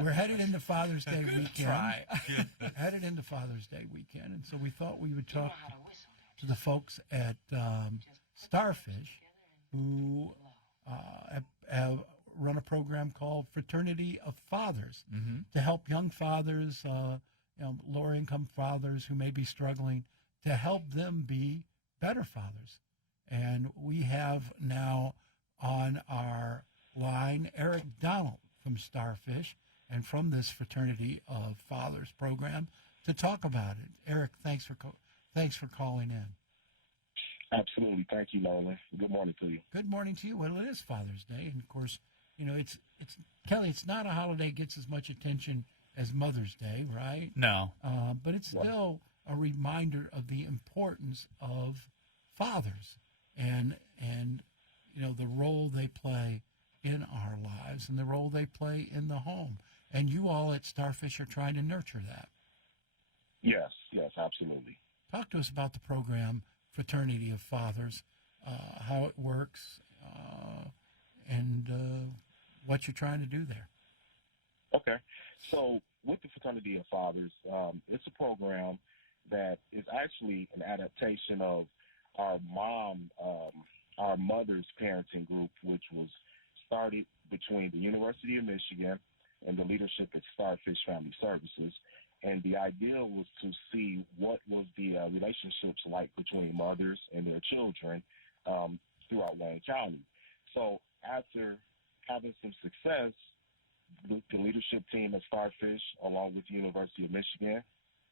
We're headed into Father's Day weekend. Try. Headed into Father's Day weekend, and so we thought we would talk to the folks at Starfish, who have run a program called Fraternity of Fathers to help young fathers, lower income fathers who may be struggling, to help them be better fathers. And we have now on our line Eric Donald from Starfish and from this Fraternity of Fathers program to talk about it. Eric, thanks for calling in. Absolutely. Thank you, Nolan. Good morning to you. Good morning to you. Well, it is Father's Day, and of course, it's Kelly. It's not a holiday that gets as much attention as Mother's Day, right? No. But it's still a reminder of the importance of fathers and the role they play in our lives and the role they play in the home. And you all at Starfish are trying to nurture that. Yes, absolutely. Talk to us about the program Fraternity of Fathers, how it works, and what you're trying to do there. Okay. So with the Fraternity of Fathers, it's a program that is actually an adaptation of our mother's parenting group, which was started between the University of Michigan and the leadership at Starfish Family Services. And the idea was to see what was the relationships like between mothers and their children throughout Wayne County. So after having some success, the leadership team at Starfish, along with the University of Michigan,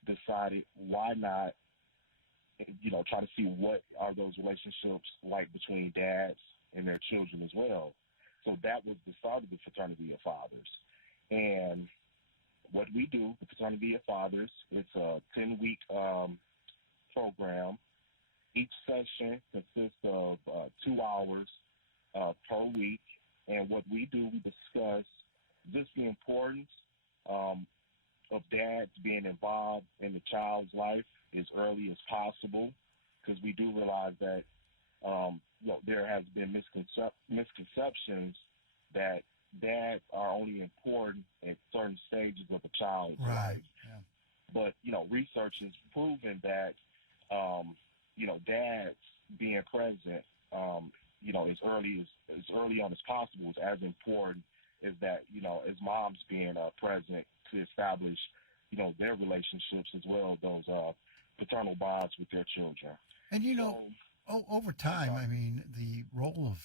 decided why not, try to see what are those relationships like between dads and their children as well. So that was the start of the Fraternity of Fathers. And what we do, the Fraternity of Fathers, it's a 10-week program. Each session consists of 2 hours per week. And what we do, we discuss just the importance of dads being involved in the child's life as early as possible, because we do realize that there has been misconceptions that dads are only important at certain stages of a child's life. Yeah. But, research has proven that, dads being present, as early on as possible is as important as that, as moms being present to establish, their relationships as well, those paternal bonds with their children. And, over time, I mean, the role of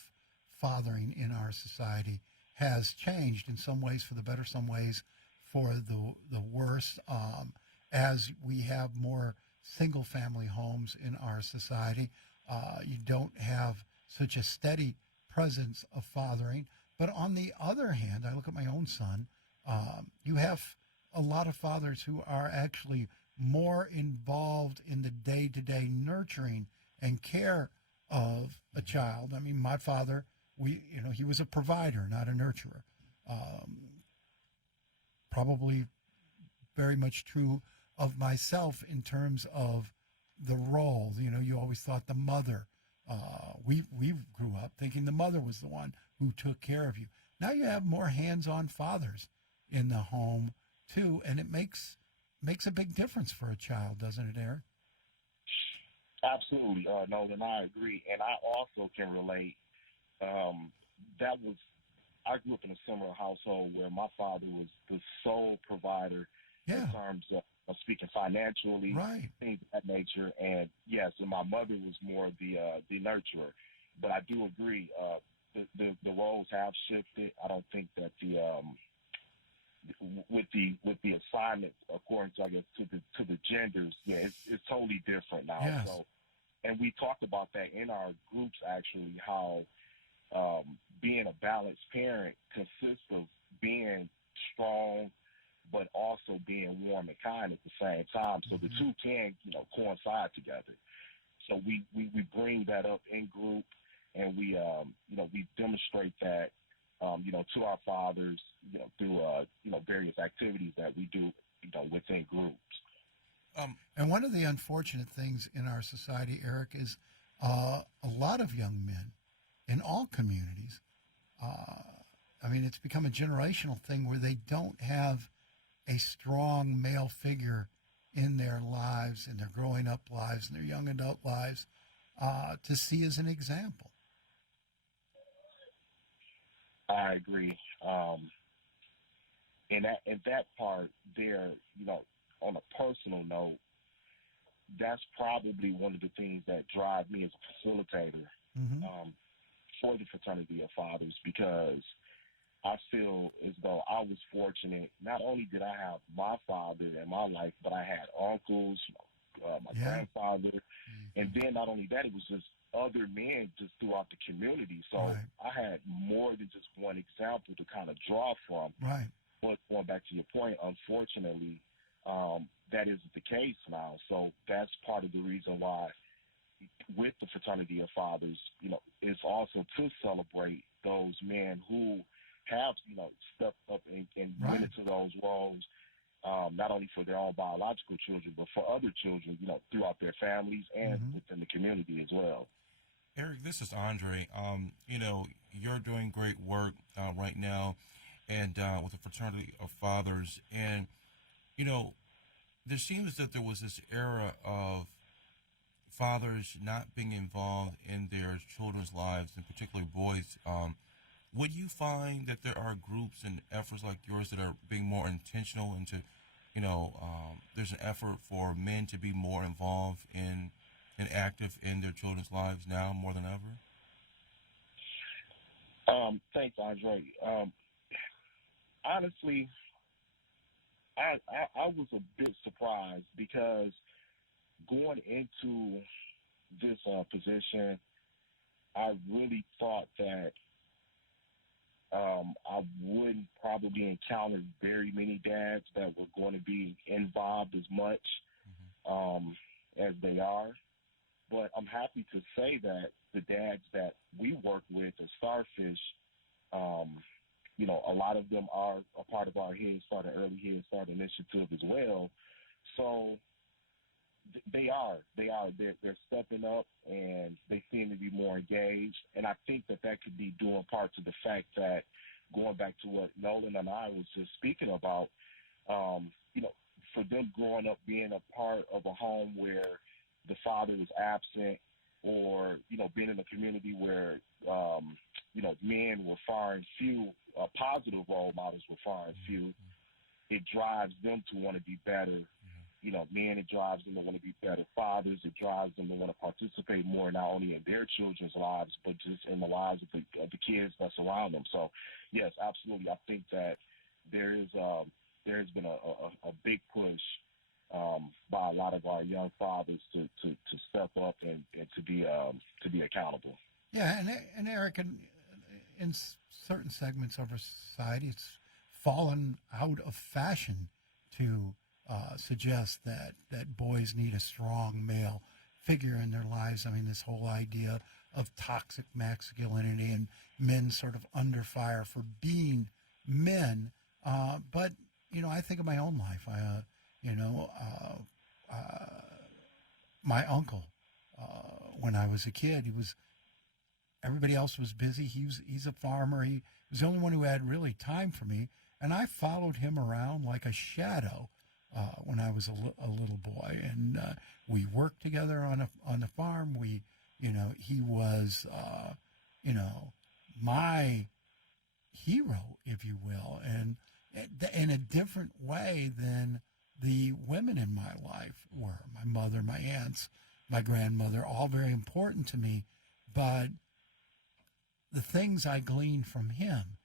fathering in our society has changed in some ways for the better, some ways for the worse, as we have more single-family homes in our society. You don't have such a steady presence of fathering. But on the other hand, I look at my own son, you have a lot of fathers who are actually more involved in the day-to-day nurturing and care of a child. I mean, my father, he was a provider, not a nurturer. Probably very much true of myself in terms of the role. You always thought the mother. We grew up thinking the mother was the one who took care of you. Now you have more hands-on fathers in the home too, and it makes a big difference for a child, doesn't it, Eric? Absolutely, Nolan, I agree, and I also can relate. I grew up in a similar household where my father was the sole provider in terms of speaking financially, right, things of that nature. And yes, and my mother was more the nurturer. But I do agree, the roles have shifted. I don't think that with the assignments according to, I guess, to the genders, it's totally different now. Yes. So, and we talked about that in our groups actually, how being a balanced parent consists of being strong, but also being warm and kind at the same time. So the two can, coincide together. So we bring that up in group, and we demonstrate that, to our fathers, through, various activities that we do, within groups. And one of the unfortunate things in our society, Eric, is a lot of young men in all communities I mean, it's become a generational thing where they don't have a strong male figure in their lives, in their growing up lives, in their young adult lives, to see as an example. I agree. And that part there, on a personal note, that's probably one of the things that drive me as a facilitator Mm-hmm. for the Fraternity of Fathers, because I feel as though I was fortunate. Not only did I have my father in my life, but I had uncles, my Yeah. grandfather, and Mm-hmm. then not only that, it was just other men just throughout the community. So Right. I had more than just one example to kind of draw from. Right. But going back to your point, unfortunately, that isn't the case now. So that's part of the reason why, with the Fraternity of Fathers, it's also to celebrate those men who have, stepped up and went Right. into those roles, not only for their own biological children, but for other children, throughout their families and Mm-hmm. within the community as well. Eric, this is Andre. You're doing great work right now, and with the Fraternity of Fathers, and you know, there seems that there was this era of fathers not being involved in their children's lives, and particularly boys. Would you find that there are groups and efforts like yours that are being more intentional into, there's an effort for men to be more involved in and active in their children's lives now more than ever? Thanks, Andre. Honestly, I was a bit surprised because going into this position, I really thought that I wouldn't probably encounter very many dads that were going to be involved as much as they are. But I'm happy to say that the dads that we work with at Starfish, a lot of them are a part of our Head Start and Early Head Start initiative as well. So they're stepping up, and they seem to be more engaged. And I think that could be due in part to the fact that, going back to what Nolan and I was just speaking about, for them growing up being a part of a home where the father was absent, or being in a community where men were far and few, positive role models were far and few, it drives them to want to be better. Men, it drives them to want to be better fathers. It drives them to want to participate more, not only in their children's lives, but just in the lives of the kids that surround them. So, yes, absolutely. I think that there has been a big push by a lot of our young fathers to step up and to be accountable. Yeah, and Eric, in certain segments of our society, it's fallen out of fashion to suggest that boys need a strong male figure in their lives. I mean, this whole idea of toxic masculinity and men sort of under fire for being men. But I think of my own life. My uncle, when I was a kid, everybody else was busy. He's a farmer. He was the only one who had really time for me, and I followed him around like a shadow when I was a little boy, and we worked together on the farm. He was my hero, if you will, and in a different way than the women in my life were. My mother, my aunts, my grandmother, all very important to me, but the things I gleaned from him,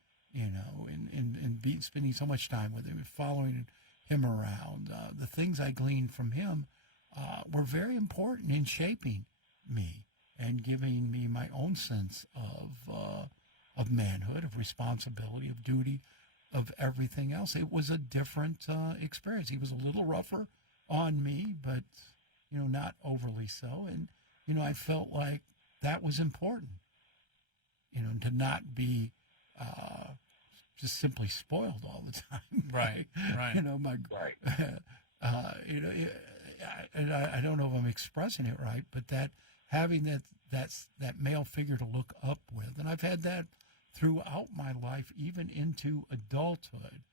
spending so much time with him and following him around, the things I gleaned from him were very important in shaping me and giving me my own sense of manhood, of responsibility, of duty, of everything else. It was a different experience. He was a little rougher on me, but not overly so. And I felt like that was important. To not be just simply spoiled all the time. Right, right. Right. And I don't know if I'm expressing it right, but that having that male figure to look up with, and I've had that throughout my life, even into adulthood.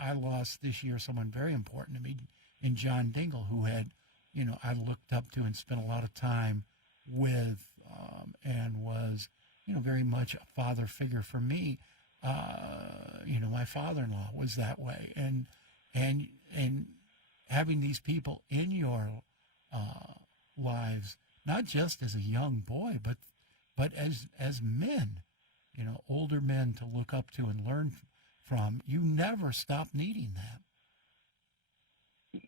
I lost this year someone very important to me in John Dingle, who had, I looked up to and spent a lot of time with, and was, very much a father figure for me. My father-in-law was that way, and having these people in your lives, not just as a young boy, but as men, older men to look up to and learn from. You never stop needing that.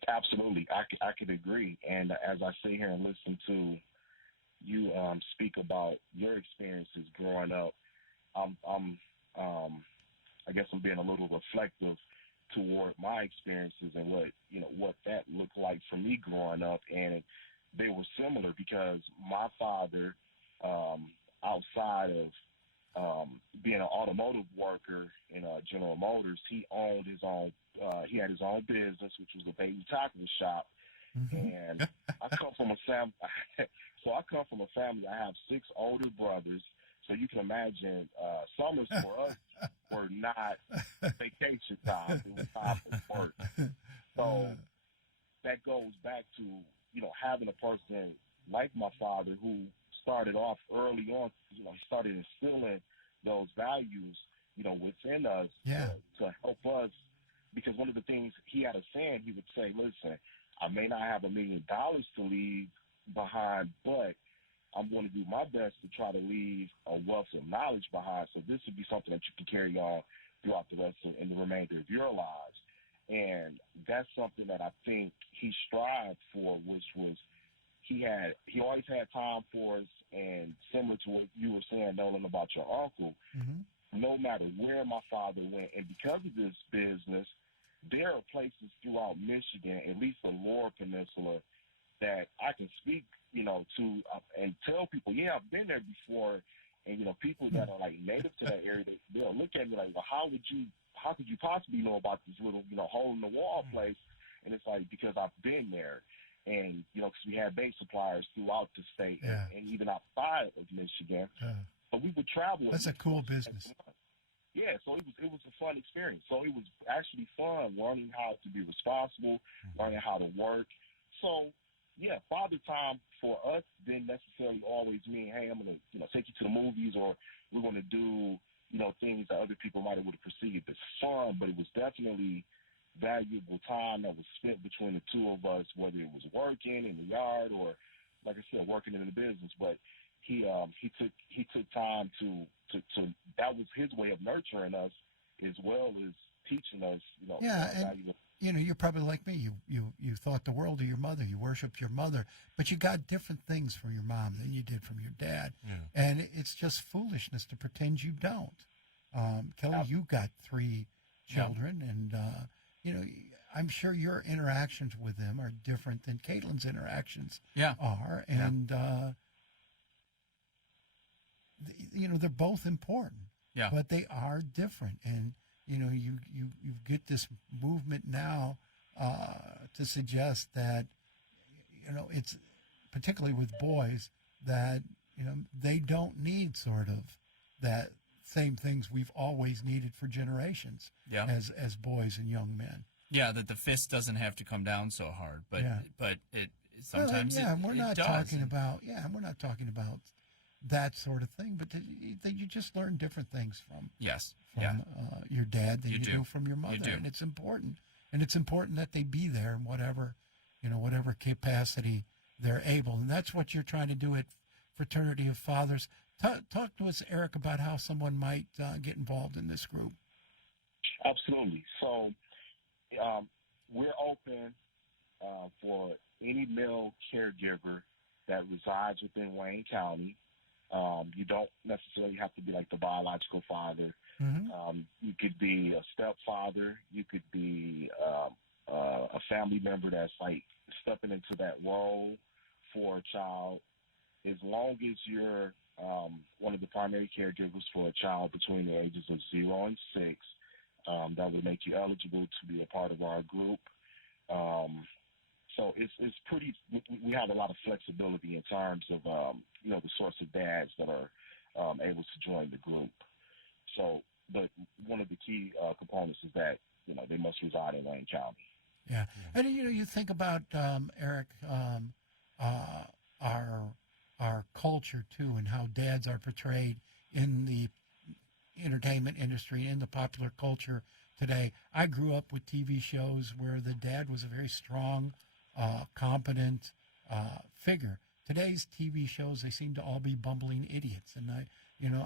Absolutely, I could agree. And as I sit here and listen to you speak about your experiences growing up, I guess I'm being a little reflective toward my experiences and what that looked like for me growing up, and they were similar because my father, outside of being an automotive worker in General Motors, he owned his own. He had his own business, which was a baby taco shop. Mm-hmm. And I come from a family. So I come from a family. I have 6 older brothers. So you can imagine, summers for us were not vacation time. It was time for work. So that goes back to, having a person like my father who started off early on, he started instilling those values, within us to help us. Because one of the things he had a saying, he would say, listen, I may not have $1 million to leave behind, but I'm going to do my best to try to leave a wealth of knowledge behind. So this would be something that you can carry on throughout the rest of, in the remainder of your lives. And that's something that I think he strived for, which was he always had time for us. And similar to what you were saying, Nolan, about your uncle, no matter where my father went, and because of this business, there are places throughout Michigan, at least the Lower Peninsula, that I can speak, to and tell people, yeah, I've been there before. And, people that are like native to that area, they'll look at me like, well, how could you possibly know about this little, hole in the wall place? And it's like, because I've been there. And, because we had base suppliers throughout the state and even outside of Michigan. But we would travel. That's a cool business. Yeah, so it was a fun experience. So it was actually fun learning how to be responsible, learning how to work. So, yeah, father time for us didn't necessarily always mean, hey, I'm going to, take you to the movies, or we're going to do, things that other people might have would have perceived as fun, but it was definitely valuable time that was spent between the two of us, whether it was working in the yard or, like I said, working in the business. But he took time to that was his way of nurturing us as well as teaching us, and you're probably like me. You thought the world of your mother. You worshiped your mother, but you got different things from your mom than you did from your dad. Yeah. And it's just foolishness to pretend you don't. Kelly, you got 3 children, and I'm sure your interactions with them are different than Caitlin's interactions are, and they're both important, but they are different. And you get this movement now to suggest that it's particularly with boys that they don't need sort of that same things we've always needed for generations as boys and young men. Yeah, that the fist doesn't have to come down so hard, but it sometimes we're not talking about that sort of thing, but that you just learn different things from your dad than you do from your mother, and it's important. And it's important that they be there in whatever capacity they're able, and that's what you're trying to do at Fraternity of Fathers. Talk to us, Eric, about how someone might get involved in this group. Absolutely. So we're open for any male caregiver that resides within Wayne County. You don't necessarily have to be like the biological father. You could be a stepfather. You could be a family member that's like stepping into that role for a child. As long as you're one of the primary caregivers for a child between the ages of 0 and 6, that would make you eligible to be a part of our group. So it's pretty. We have a lot of flexibility in terms of the sorts of dads that are able to join the group. So, but one of the key components is that, you know, they must reside in Wayne County. Yeah. And, you know, you think about, Eric, our culture, too, and how dads are portrayed in the entertainment industry, in the popular culture today. I grew up with TV shows where the dad was a very strong, competent figure. Today's TV shows, they seem to all be bumbling idiots, and I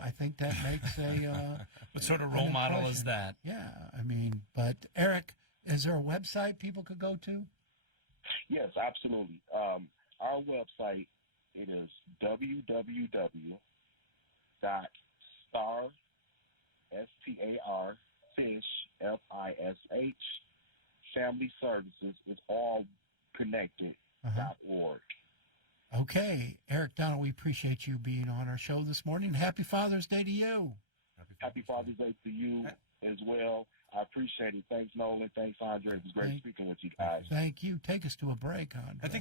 think that makes a what sort of role model is that? Yeah, I mean, but Eric, is there a website people could go to? Yes, absolutely. Our website, it is www.star, S-T-A-R, fish, F-I-S-H, family services, is all connected, .org. Okay, Eric Donald, we appreciate you being on our show this morning. Happy Father's Day to you. Happy Father's Day to you as well. I appreciate it. Thanks, Nolan. Thanks, Andre. It was great speaking with you guys. Thank you. Take us to a break, Andre. I think